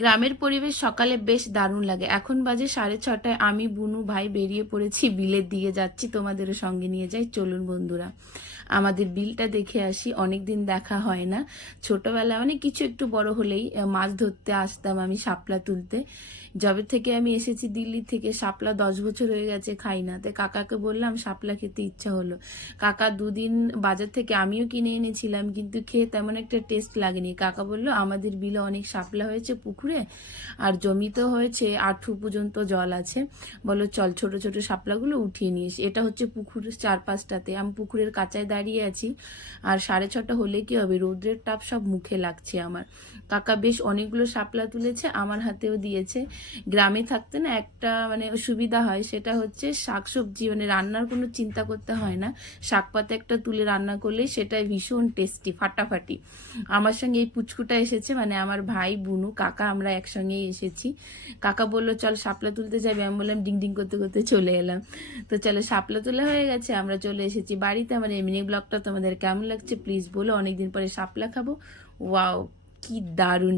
গ্রামের পরিবেশ সকালে বেশ দারুণ লাগে। এখন বাজে 6:30। আমি, বুনু, ভাই বেরিয়ে পড়েছি বিলের দিকে যাচ্ছি। তোমাদেরও সঙ্গে নিয়ে যাই, চলুন বন্ধুরা। আমাদের বিলটা দেখে আসি, অনেকদিন দেখা হয় না। ছোটবেলায় মানে কিছু একটু বড় হলেই মাছ ধরতে আসতাম আমি, শাপলা তুলতে। যবে থেকে আমি এসেছি দিল্লি থেকে, শাপলা 10 বছর হয়ে গেছে খাই না। তাই কাকাকে বললাম শাপলা খেতে ইচ্ছা হলো। কাকা দুদিন বাজার থেকে আমিও কিনে এনেছিলাম, কিন্তু খেয়ে তেমন একটা টেস্ট লাগেনি। কাকা বলল আমাদের বিলে অনেক শাপলা হয়েছে পুকুরে, আর জমিতেও হয়েছে, আঁঠু পর্যন্ত জল আছে। বলো চল ছোট ছোট শাপলাগুলো উঠিয়ে নিস। এটা হচ্ছে পুকুরের চারপাশটাতে। আমি পুকুরের কাঁচায় দাঁড়িয়ে আছি, আর 6:30 হলে কি হবে, রৌদ্রের তাপ সব মুখে লাগছে আমার। কাকা বেশ অনেকগুলো শাপলা তুলেছে, আমার হাতেও দিয়েছে। গ্রামে থাকতে না একটা মানে সুবিধা হয়, সেটা হচ্ছে শাকসবজি মানে রান্নার কোনো চিন্তা করতে হয় না। শাক পাতা একটা তুলে রান্না করলেই সেটা ভীষণ টেস্টি, ফাটাফাটি। আমার সঙ্গে এই পুচকুটা এসেছে, মানে আমার ভাই, বুনু, কাকা, আমরা একসঙ্গেই এসেছি। কাকা বললো চল শাপলা তুলতে যাবে, আমি বললাম ডিং ডিং করতে করতে চলে এলাম। তো চলো, শাপলা তোলা হয়ে গেছে, আমরা চলে এসেছি বাড়িতে। আমার এই মিনি ব্লগটা তোমাদের কেমন লাগছে প্লিজ বলো। অনেকদিন পরে শাপলা খাবো, ওয়াও কি দারুণ।